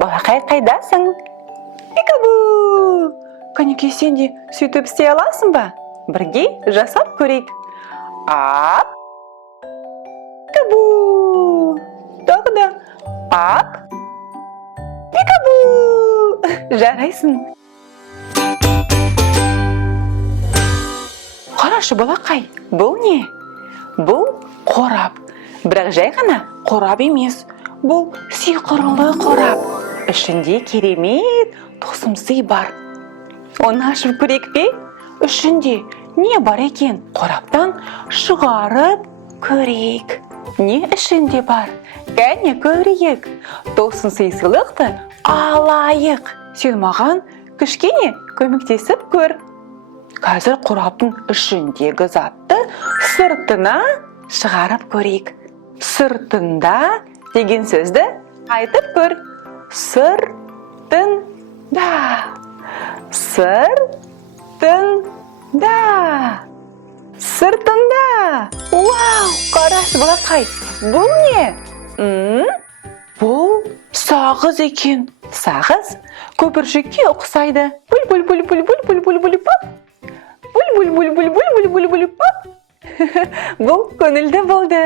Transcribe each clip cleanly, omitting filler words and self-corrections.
Балақай, қайдасың? Пикабу! Кәнекей, сен де сөйтіп істей аласың ба? Бірге жасап көрейік. Ап! Пикабу! Тағы да. Ап! Пикабу! Жарайсың. Қарашы, балақай, бұл не? Бұл қорап. Бірақ жай ғана қорап емес. Бұл сиқырлы қорап. Ішінде керемет тосымсый бар. Оны ашып көрейік пе? Ішінде не бар екен? Қораптан шығарып көрейік. Не ішінде бар? Кәне көрейік. Тосымсый сыйлықты алайық. Сен маған кішкене көмектесіп көр. Қазір қораптың ішіндегі затты сыртына шығарып көрейік. Сыртында деген сөзді айтып көр. Сыртында. Сыртында. Сыртында. Вау, қарашы, балақай. Бұл не? Бұл сағыз екен. Сағыз көпіршікке ұқсайды. Бүл-бүл-бүл-бүл-бүл-бүл-бүл-бүл-бүл-пап. Бүл-бүл-бүл-бүл-бүл-бүл-бүл-пап. Бұл көңілді болды.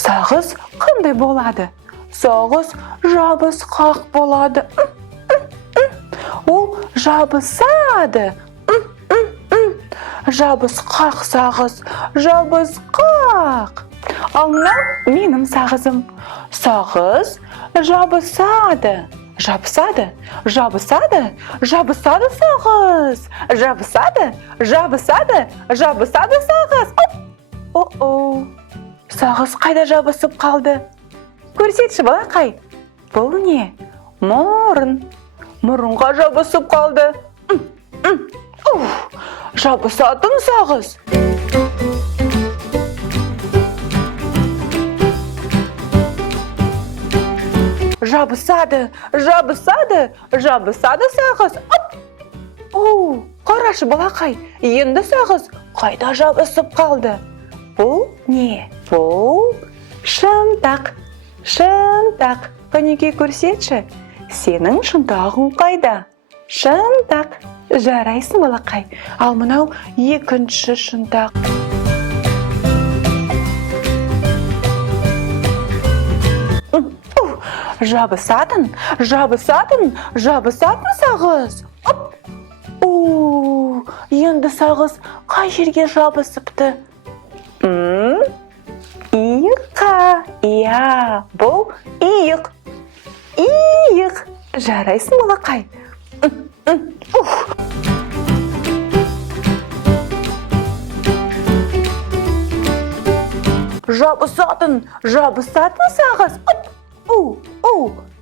Сағыз қандай болады? Сағыз жабысқақ болады. Ол жабысады. Жабысқақ сағыз, жабысқақ. Ал мынау менің сағызым. Сағыз жабысады. Жабысады, жабысады, жабысады сағыз. Жабысады, жабысады, жабысады сағыз. О-о. Сағыз қайда жабысып қалды? Көрсетші, балақай. Бұл не? Мұрын. Мұрынға жабысып қалды. Жабысатын сағыз. Жабысады, жабысады, жабысады сағыз. Қарашы, балақай. Енді сағыз қайда жабысып қалды? Бұл не? Бұл шынтақ. Шынтақ. Кәнекей, көрсетші. Сенің шынтағың қайда? Шынтақ. Жарайсың, балақай. Ал мынау екінші шынтақ. Жабысатын, жабысатын, жабысатын сағыз. Енді сағыз қай жерге жабысыпты? Иыққа. Иә, бұл иық. Иық. Жарайсың, балақай. Жабысатын, жабысатын сағыз.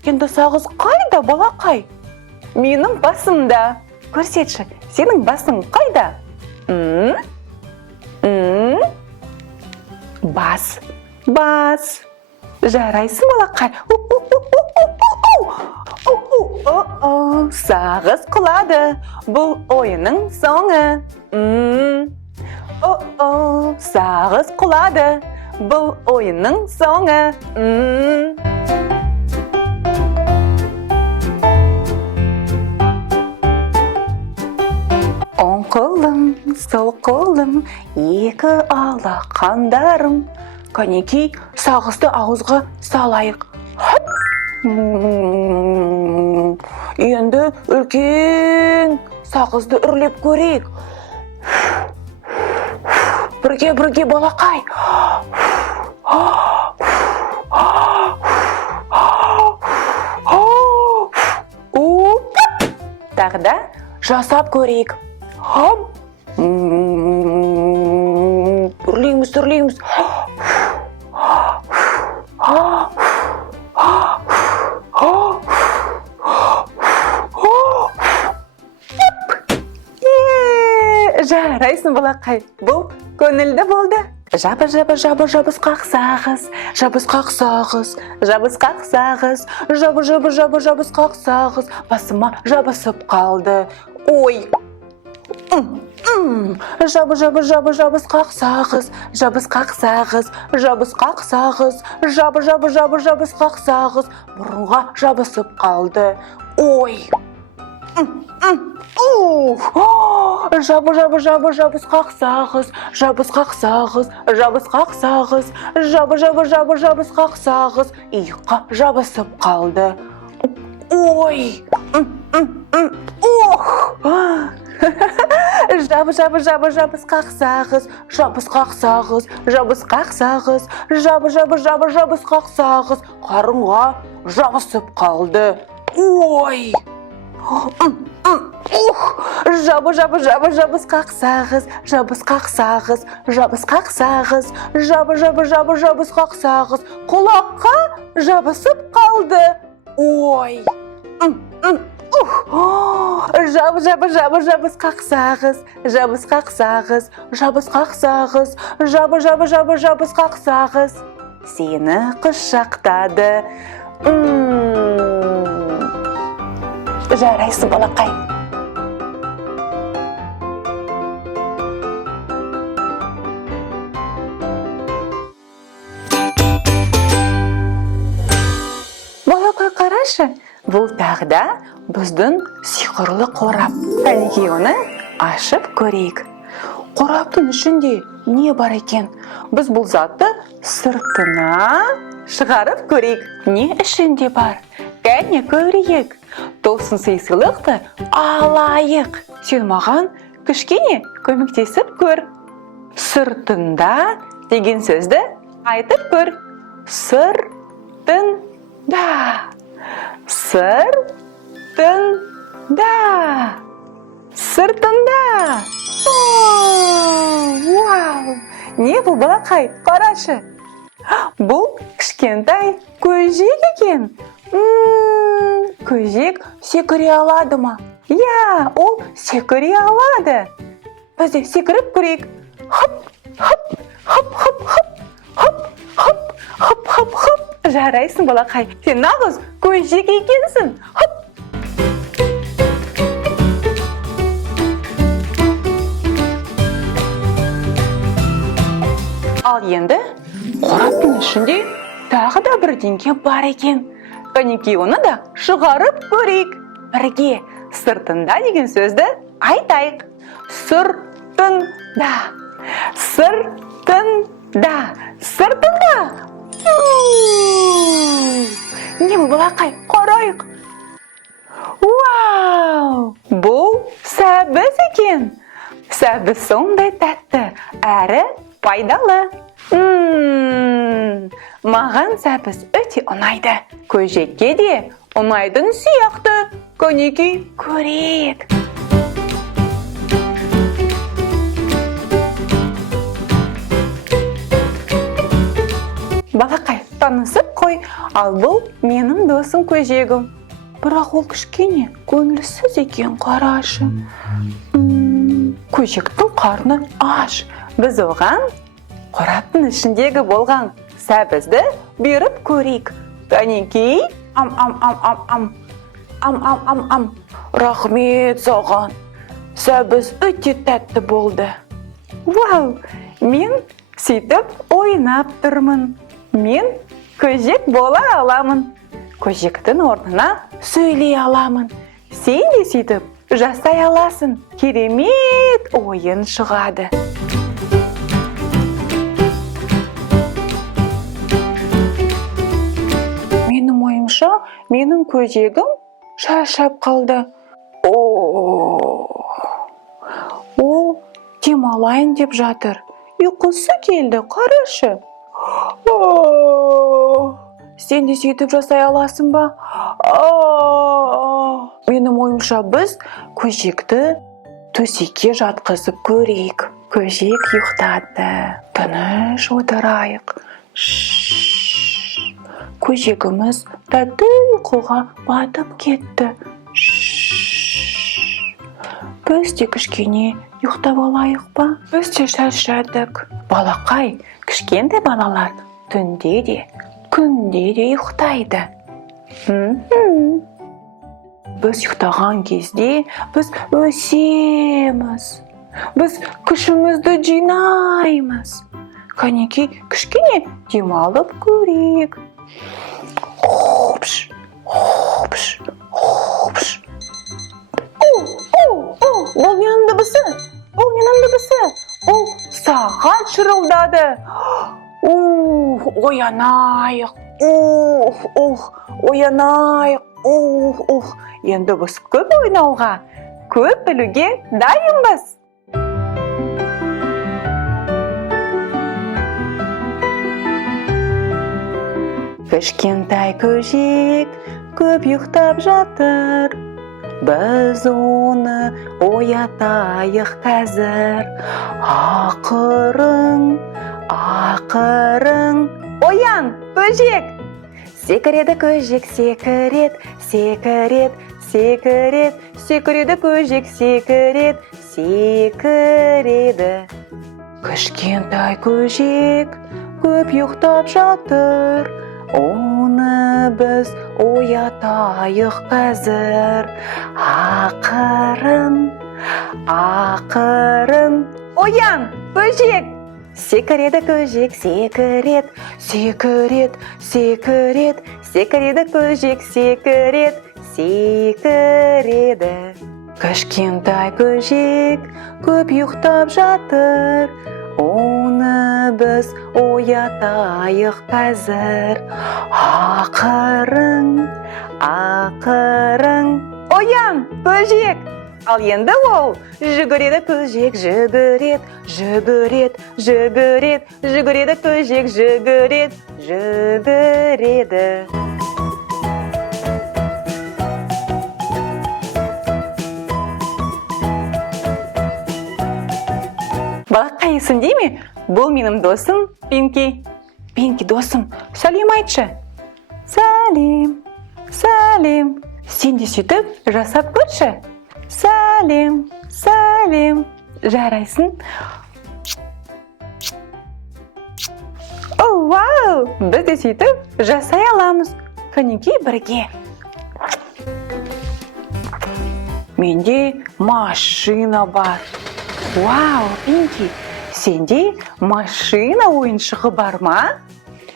Енді сағыз қайда, балақай? Менің басымда. Көрсетші, сенің басың қайда? Бас. Бас. Жарайсың, балақай. Сағыз құлады. Бұл ойынның соңы. Сағыз құлады. Бұл ойынның соңы. Оң қолым, сол қолым, екі алақандарым. Кәнекей, сағызды ауызға салайық. Енді үлкен сағызды үрлеп көрейік. Бірге, балақай. Тағы да жасап көрейік. Үрлейміз. Жарайсың, балақай. Бұл көңілді болды. Жабысқақ сағыз, жабысқақ сағыз, жабысқақ сағыз, жабысқақ сағыз, басыма жабысып қалды. Ой, Жабы, жабы, жабы, жабыс қақсағыз, жабыс қақсағыз, жабыс қақсағыз, жабы, жабы, жабы, жабыс қақсағыз, бұрынға жабысып қалды. Ой! Жабы, жабы, жабы, жабыс қақсағыз, жабыс қақсағыз, жабыс қақсағыз, жабы, жабы, жабы, жабыс қақсағыз, иыққа жабысып қалды. Ой! Жабы, жабы, жабы, жабыс қақсағыз, жабыс қақсағыз, жабыс қақсағыз, жабы, жабы, жабы, жабыс қақсағыз, қарынға жабысып қалды. Ой! Жабы, жабы, жабы, жабыс қақсағыз, жабыс қақсағыз, жабыс қақсағыз, жабы, жабы, жабы, жабыс қақсағыз, құлаққа жабысып қалды. Ой! Жабы, жабы, жабы, жабыс қақсағыз, жабыс қақсағыз, жабыс қақсағыз, жабы, жабы, жабы, жабыс қақсағыз, сені құшақтады. Жарайсың, балақай. Балақай, қарашы, бұл тағда біздің сиқырлы қорап. Кәнекей оны ашып көрейік. Қораптың ішінде не бар екен? Біз бұл затты сыртына шығарып көрейік. Не ішінде бар? Кәне көрейік. Тосын сыйлықты алайық. Сен маған кішкене көмектесіп көр. Сыртында деген сөзді айтып көр. Сыртында. Сыртында. Сыртында. Вау! Не бұл, балақай? Қарашы. Бұл кішкентай көжек екен. Көжек секіре алады ма? Я, ол секіре алады. Біз де секіріп көрейік. Хоп, хоп, хоп, хоп, хоп, хоп, хоп, хоп, хоп, хоп. Жарайсың, балақай. Сен нағыз көжек екенсің. Хоп. Ал енді қораптың ішінде тағы да бірдеңе бар екен. Кәнекей оны да шығарып көрейік. Бірге сыртында деген сөзді айтайық. Сыртында. Сыртында. Сыртында. Не бұл, балақай? Қарайық. Вау! Бұл сәбіз екен. Сәбіз сондай тәтті, әрі пайдалы. Маған сәбіз өте ұнайды. Көжекке де ұнайдың сияқты. Кәнекей көрейік. Балақай, танысып қой, ал бұл менің досым көжегім. Бірақ ол кішкене көңілсіз екен, қарашы. Көжектің қарны аш. Біз оған қораптың ішіндегі болған сәбізді беріп көрейік. Кәнекей, ам. Рахмет саған. Сәбіз өте тәтті болды. Вау, мен сөйтіп ойнап тұрмын. Мен көжек бола аламын. Көжектің орнына сөйлей аламын. Сен де сөйтіп жасай аласың. Керемет ойын шығады. Менің ойымша, менің көжегім шаршап қалды. Ол демалайын деп жатыр. Ұйқысы келді, қарашы. Сен де сөйтіп жасай аласың ба? Менің ойымша, біз көжекті төсекке жатқызып көрейік. Көжек ұйықтады. Тыныш отырайық. Көжегіміз тәтті ұйқыға батып кетті. Біз де кішкене ұйықтап алайық па? Біз де шаршадық. Балақай, кішкентай балалар түнде де, күнде де ұйықтайды. біз ұйықтаған кезде біз өсеміз. Біз күшімізді жинаймыз. Кәнекей, кішкене демалып көрейік. Хопш, хопш, хопш. Бұл менің дыбысы. Бұл менің дыбысы. Ол сағат шырылдады. Оянайық. Оянайық. Енді біз көп ойнауға, көп білуге дайынбыз. Кішкентай көжек көп ұйықтап жатыр. Біз оны оятайық қазір. Ақырын, ақырын. Оян, көжек! Секіреді көжек, секірет, секірет, секірет. Секіреді көжек, секірет, секіреді. Кішкентай көжек көп ұйықтап жатыр. Оны біз оятайық қазір. Ақырын, ақырын. Оян, көжек! Секіреді көжек, секірет, секірет, секірет. Секіреді көжек, секірет, секіреді. Кішкентай көжек көп ұйықтап жатыр. Оны біз оятайық қазір. Ақырын, ақырын. Оян, көжек! Ал енді ол жүгіреді көжек, жүгірет, жүгірет, жүгірет. Жүгіреді көжек, жүгірет, жүгіреді. Балақайсың дей ме? Бұл менің досым Пинки. Пинки, досым, сәлем айтшы. Сәлем, сәлем. Сен де сөйтіп жасап көрші. Сәлем, сәлем. Жарайсың. Вау! Біз де сөйтіп жасай аламыз. Кәнекей бірге. Менде машина бар. Вау, Пинки, сенде машина ойыншығы бар ма?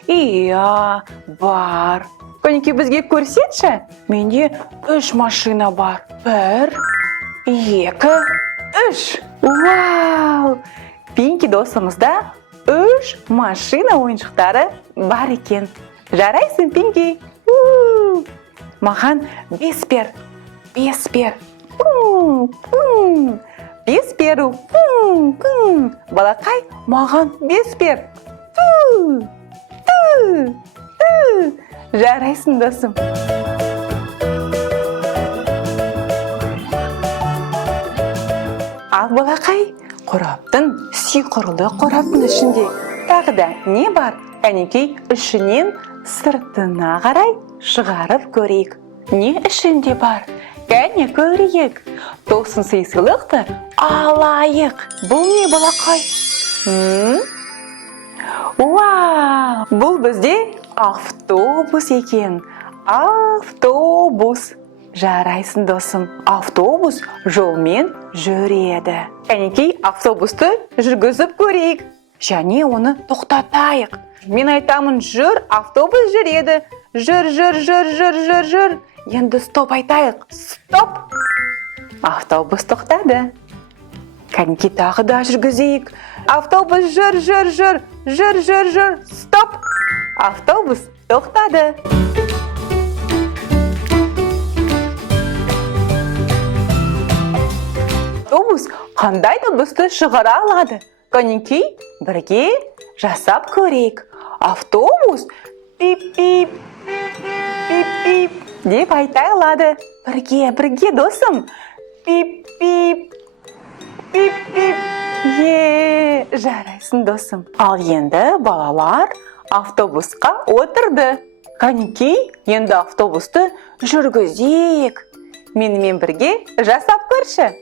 Иә, бар. Кәнекей, бізге көрсетші. Менде 3 машина бар. 1, 2, 3. Вау! Пинки досымызда 3 машина ойыншықтары бар екен. Жарайсың, Пинки? Маған 5 бер. 5 бер. 5 беру. Балақай, маған 5 бер. Жарайсың, досым. Ал балақай, қораптың сиқырлы қораптың ішінде тағы да не бар? Кәнекей, ішінен сыртына қарай шығарып көрейік. Не ішінде бар? Кәне көрейік. Тосын сыйлықты алайық. Бұл не, балақай? Вау! Бұл бізде автобус екен. Автобус. Жарайсың, досым. Автобус жолмен жүреді. Кәнекей, автобусты жүргізіп көрейік. Және оны тоқтатайық. Мен айтамын, жүр, автобус жүреді. Жүр. Енді стоп айтайық. Стоп! Автобус тоқтады. Кәнекей, тағы да жүргізейік. Автобус жүр. Стоп! Автобус тоқтады. Автобус қандай дыбысты шығара алады? Кәнекей, бірге жасап көрейік. Автобус пип-пип, пип-пип деп айта алады. Бірге, досым. Пип-пип, пип-пип. Жарайсың, досым. Ал енді балалар автобусқа отырды. Кәнекей, енді автобусты жүргізейік. Менімен бірге жасап көрші.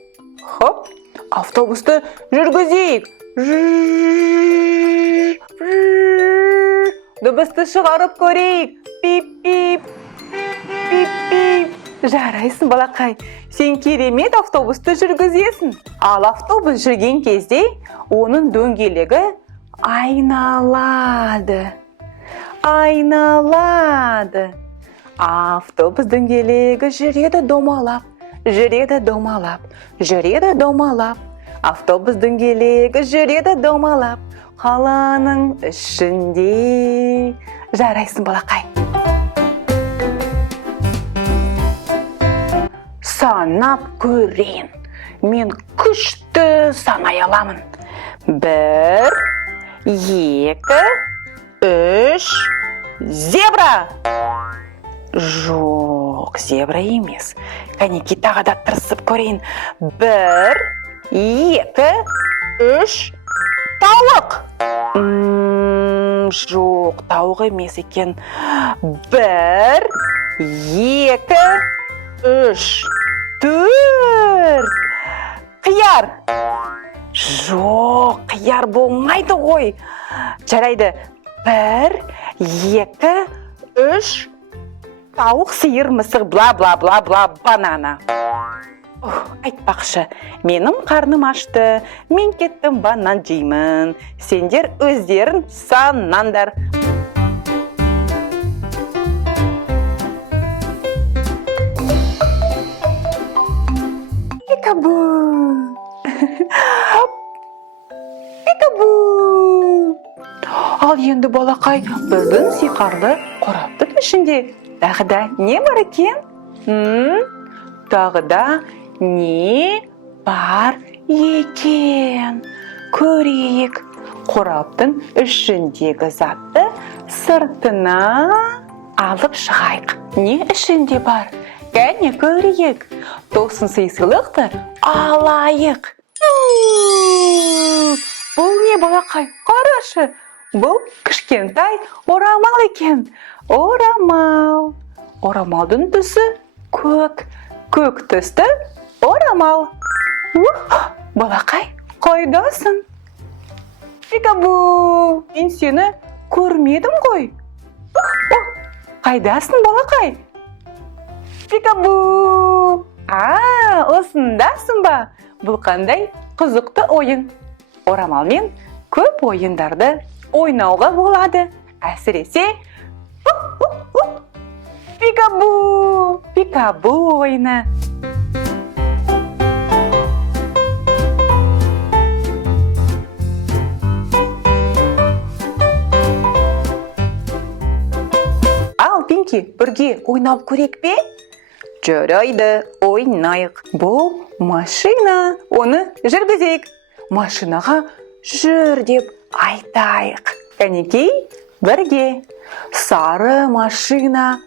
Хоп, автобусты жүргізейік. Дыбысты шығарып көрейік. Пип-пип, пип-пип. Жарайсың, балақай. Сен керемет автобусты жүргізесің. Ал автобус жүрген кезде оның дөңгелегі айналады. Айналады. Автобус дөңгелегі жүреді домалап. Жүреді домалап. Жүреді домалап. Автобус дөңгелегі жүреді домалап. Қаланың ішінде. Жарайсың, балақай. Санап көрейін. Мен күшті санай аламын. 1, 2, 3. Зебра! Жоқ, зебра емес. Кәнеки тағы да тырысып көрейін. 1, 2, 3. Тауық! Жоқ, тауық емес екен. 1, 2, 3. 4. Қияр! Жоқ, қияр болмайды ғой. Жарайды. 1, 2, 3. Тауық, сиыр, мысық, бла-бла-бла-бла, банана. Айтпақшы, менің қарным ашты, мен кеттім банан жеймін. Сендер өздерін санаңдар. Пикабу! Пикабу! Ал енді, балақай, біздің сиқырлы қораптың ішінде тағы да не бар екен? Тағы да не бар екен? Көрейік. Қораптың ішіндегі затты сыртына алып шығайық. Не ішінде бар? Кәне көрейік. Тосын сыйлықты алайық. Бұл не, балақай? Қарашы. Бұл кішкентай орамал екен. Орамал. Орамалдың түсі көк. Көк түсті орамал. Балақай, қайдасың? Пикабу, мен сені көрмедім ғой. Қайдасың, балақай? Пикабу. Осындасың ба? Бұл қандай қызықты ойын. Орамалмен көп ойындарды ойнауға болады. Әсіресе Пикабу! Пикабу ойыны. Ал, Пинки, бірге ойнап көрейік пе? Жарайды, ойнайық. Бұл машина, оны жүргізейік. Машинаға жүр деп айтайық. Кәнекей, бірге. Сары машина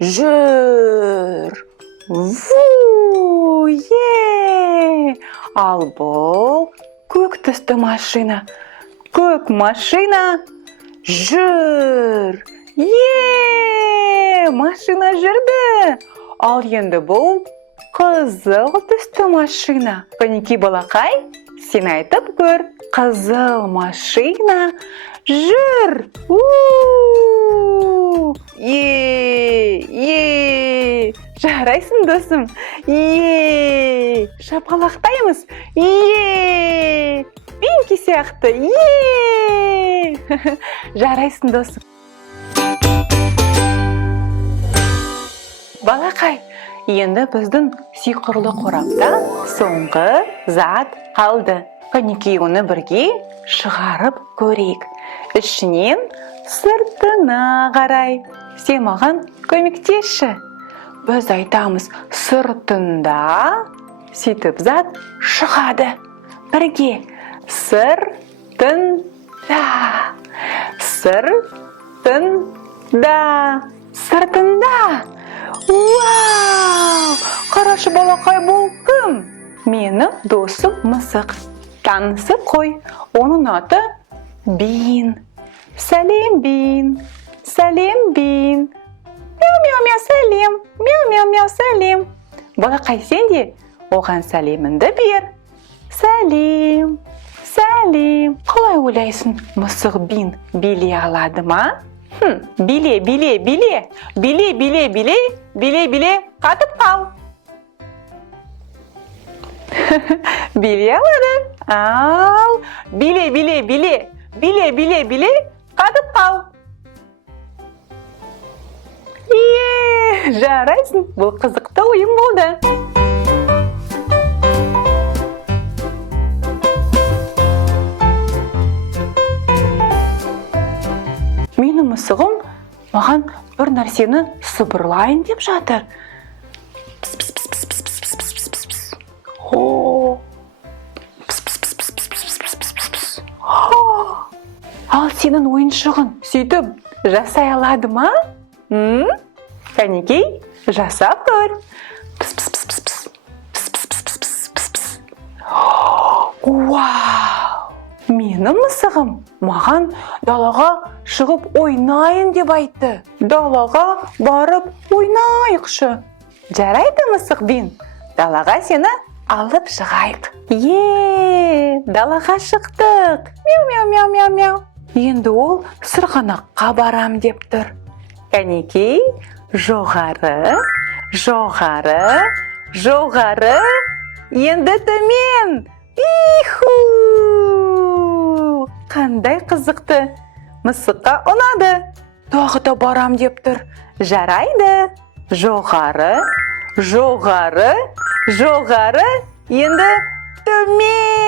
жүр. Ал бұл көк түсті машина. Көк машина жүр. Машина жүрді. Ал енді бұл қызыл түсті машина. Кәнеки, балақай, сен айтып көр. Қызыл машина жүр. Жарайсың, досым. Шапалақтаймыз. Пинки сияқты. Жарайсың, досым. Балақай, енді біздің сиқырлы қорапта соңғы зат қалды. Кәнекей, оны бірге шығарып көрейік. Ішінен сыртына қарай. Сен маған көмектесші. Біз айтамыз, сыртында сөйтіп зат шығады. Бірге. Сыртында. Сыртында. Сыртында. Қарашы, балақай, бұл кім? Менің досым мысық. Танысып қой. Оның аты Бин. Сәлем, Бин. Сәлем, Бин. Мяу-мяу-мяу, сәлем. Мяу-мяу-мяу, сәлем. Балақай, сен де оған сәлеміңді бер. Сәлем. Сәлем. Қалай ойлайсың, мысық Бин билей алады ма? Биле, биле, биле. Биле, биле, биле. Биле, биле, қатып қал. Биле алады. Ал. Биле, биле, биле. Биле, биле, биле. Қатып қал. Жарайсың. Бұл қызықты ойын болды. Менің мысығым маған бір нәрсені сыбырлайын деп жатыр. Ал сенің ойыншығын сөйтіп жасай алады ма? Кәнекей, жасап көр. Вау! Менің мысығым маған далаға шығып ойнайын деп айтты. Далаға барып ойнайықшы. Жарайды, мысық Бин. Далаға сені алып шығайық. Далаға шықтық. Мяу, мяу, мяу, мяу, мяу. Енді ол сырғанаққа барам деп тұр. Кәнекей, жоғары, жоғары, жоғары. Енді төмен. Иху! Қандай қызықты. Мысыққа ұнады. Тағы да барам деп тұр. Жарайды. Жоғары, жоғары, жоғары. Енді төмен.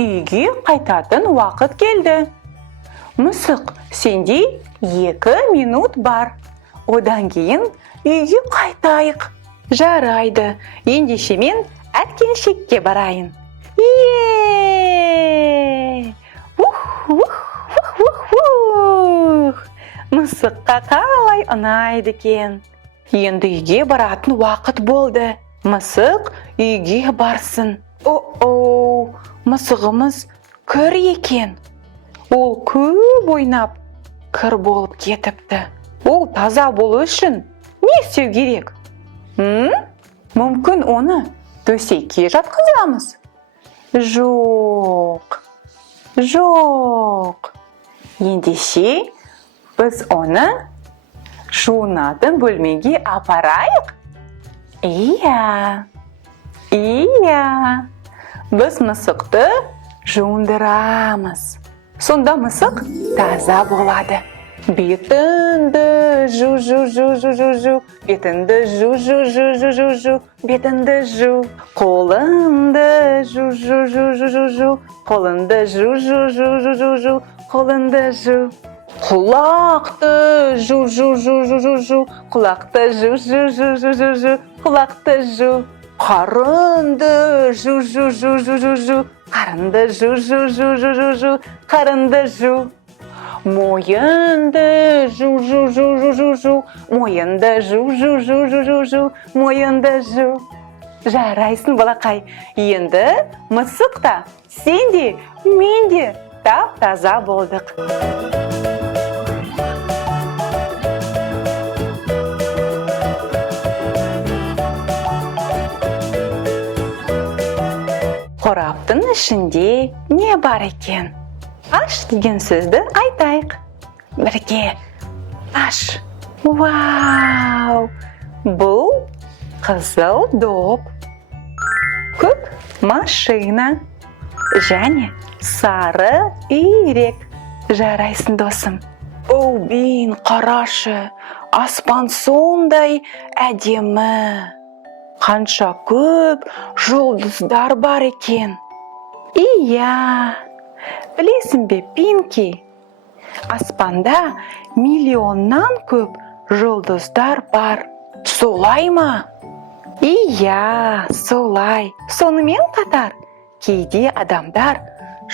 Үйге қайтатын уақыт келді. Мысық, сенде 2 минут бар. Одан кейін үйге қайтайық. Жарайды. Ендеше мен әткеншекке барайын. Мысыққа қалай ұнайды екен. Енді үйге баратын уақыт болды. Мысық үйге барсын. Мысығымыз кір екен. Ол көп ойнап, кір болып кетіпті. Ол таза болу үшін не істеу керек? Мүмкін оны төсекке жатқызамыз? Жоқ. Ендеше біз оны жуынатын бөлмеге апарайық? Иә. Біз мысықты жуындырамыз. Сонда мысық таза болады. Бетіңді жу. Бетіңді жу. Бетіңді жу. Қолыңды жу. Қолыңды жу. Қолыңды жу. Құлақты жу. Құлақты жу. Құлақты жу. Қарынды жу. Қарынды жу. Қарынды жу. Мойынды жу. Мойынды жу. Мойынды жу. Жарайсың, балақай. Енді мысық та, сен де, мен де тап-таза болдық. Қораптың ішінде не бар екен? Аш деген сөзді айтайық. Бірге. Аш. Вау! Бұл қызыл доп. Көк машина. Және сары үйрек. Жарайсың, досым. Бин, қарашы. Аспан сондай әдемі. Қанша көп жұлдыздар бар екен. Иә. Білесің бе, Пинки? Аспанда миллионнан көп жұлдыздар бар. Солай ма? Иә, солай. Сонымен қатар, кейде адамдар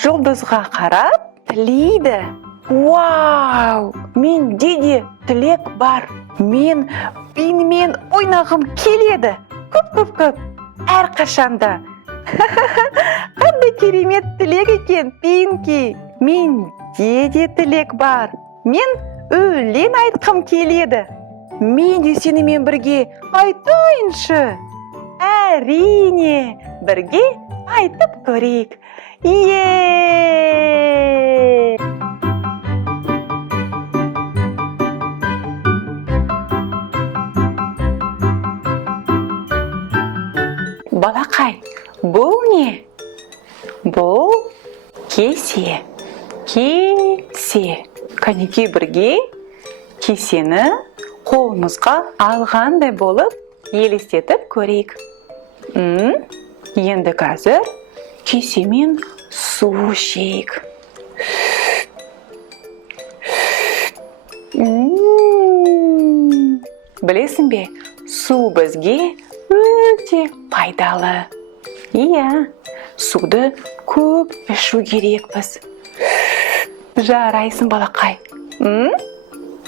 жұлдызға қарап тілейді. Вау! Менде де тілек бар. Мен Пинмен ойнағым келеді. Көп. Әрқашанда. Қандай керемет тілек екен, Пинки. Менде де тілек бар. Мен өлең айтқым келеді. Мен де сенімен бірге айтайыншы. Әрине, бірге айтып көрейік. Балақай, бұл не? Бұл кесе. Кесе. Кәнеки бірге кесені қолымызға алғандай болып елестетіп көрейік. Енді қазір кесемен су ішейік. Білесің бе, су бізге өте пайдалы. Иә, суды көп ішу керекпіз. Жарайсың, балақай.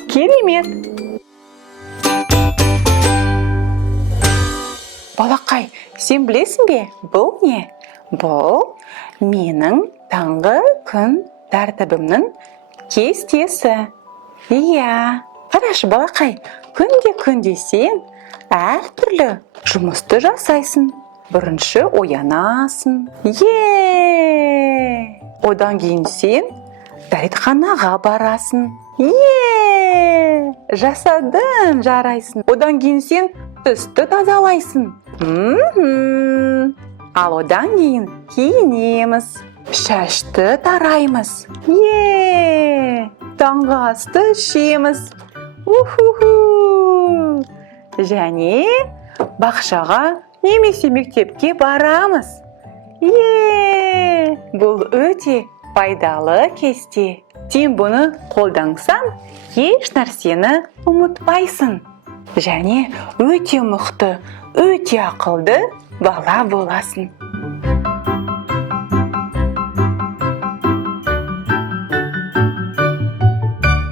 Керемет. Балақай, сен білесің бе, бұл не? Бұл менің таңғы күн тәртібімнің кестесі. Иә, қарашы, балақай, күнде сен әртүрлі жұмысты жасайсың. Бірінші оянасың. Одан кейін сен дәретханаға барасың. Жасадың, жарайсың. Одан кейін сен үсті тазалайсың. Ал одан кейін киінеміз. Шашты тараймыз. Таңғы асты ішеміз. Және бақшаға немесе мектепке барамыз. Бұл өте пайдалы кесте. Сен бұны қолдансаң, еш нәрсені ұмытпайсың. Және өте мықты, өте ақылды бала боласың.